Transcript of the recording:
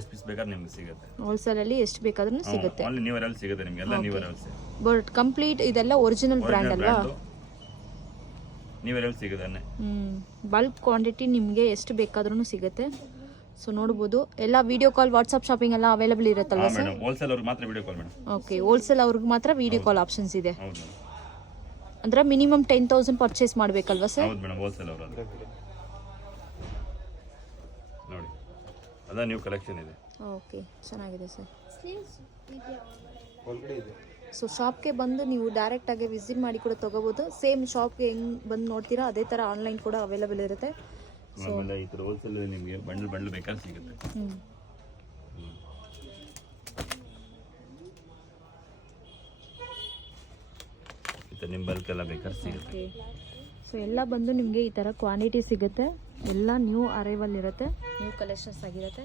ಎಷ್ಟು ಪೀಸ್ ಬೇಕಾದ್ರೆ ನಿಮ್ಗೆ ಸಿಗುತ್ತೆ. ಹೋಲ್ಸೇಲಲ್ಲಿ ಎಷ್ಟು ಬೇಕಾದ್ರೂ ಸಿಗುತ್ತೆ. ಓನ್ಲಿ ನ್ಯೂ ಅರೈವಲ್ ಸಿಗುತ್ತೆ ನಿಮಗೆ, ಎಲ್ಲ ನ್ಯೂ ಅರೈವಲ್ಸ್. ಬಟ್ ಕಂಪ್ಲೀಟ್ ಇದೆಲ್ಲ ಒರಿಜಿನಲ್ ಬ್ರ್ಯಾಂಡ್ ಅಲ್ವಾ? ನ್ಯೂ ಅರೈವಲ್ ಸಿಗುತ್ತೆ. ಬಲ್ಕ್ ಕ್ವಾಂಟಿಟಿ ನಿಮಗೆ ಎಷ್ಟು ಬೇಕಾದ್ರೂ ಸಿಗುತ್ತೆ. ಸೊ ನೋಡ್ಬೋದು. ಎಲ್ಲ ವಿಡಿಯೋ ಕಾಲ್, ವಾಟ್ಸಪ್ ಶಾಪಿಂಗ್ ಎಲ್ಲ ಅವೈಲೇಬಲ್ ಇರುತ್ತಲ್ವಾ ಸರ್? ಹೋಲ್ಸೇಲ್ ಅವ್ರಿಗೆ ಮಾತ್ರ video call madam. Okay, wholesale ಅವ್ರಿಗೆ ಮಾತ್ರ ವಿಡಿಯೋ ಕಾಲ್ ಆಪ್ಷನ್ಸ್ ಇದೆ. ಹೌದು ಅಂದ್ರೆ ಮಿನಿಮಮ್ 10,000 ಪರ್ಚೇಸ್ ಮಾಡಬೇಕಲ್ವಾ ಸರ್? ಹೌದು ಮೇಡಮ್, ಹೋಲ್ಸೇಲ್ ಅವರು ನೋಡಿ, ಅದ ನ್ಯೂ ಕಲೆಕ್ಷನ್ ಇದೆ. ಓಕೆ, ಚೆನ್ನಾಗಿದೆ ಸರ್. ಸೊ ಶಾಪ್ಗೆ ಬಂದು ನೀವು ಡೈರೆಕ್ಟಾಗಿ ವಿಸಿಟ್ ಮಾಡಿ ಕೂಡ ತೊಗೋಬೋದು. ಸೇಮ್ ಶಾಪ್ಗೆ ಹೆಂಗೆ ಬಂದು ನೋಡ್ತೀರಾ ಅದೇ ಥರ ಆನ್ಲೈನ್ ಕೂಡ ಅವೈಲೇಬಲ್ ಇರುತ್ತೆ. ಸೊ ಈ ಥರ ಹೋಲ್ಸೇಲ್ ನಿಮಗೆ ಬಂಡಲ್ ಬೇಕಾದ್ರೆ ಸಿಗುತ್ತೆ. ಈ ಥರ ನಿಮ್ಮ ಬಲ್ಕ್ ಎಲ್ಲ ಬೇಕಾದ್ರೆ ಸಿಗುತ್ತೆ. ಸೊ ಎಲ್ಲ ಬಂದು ನಿಮಗೆ ಈ ಥರ ಕ್ವಾಂಟಿಟಿ ಸಿಗುತ್ತೆ. ಎಲ್ಲ ನ್ಯೂ ಅರೈವಲ್ ಇರುತ್ತೆ, ನ್ಯೂ ಕಲೆಕ್ಷನ್ಸ್ ಆಗಿರುತ್ತೆ.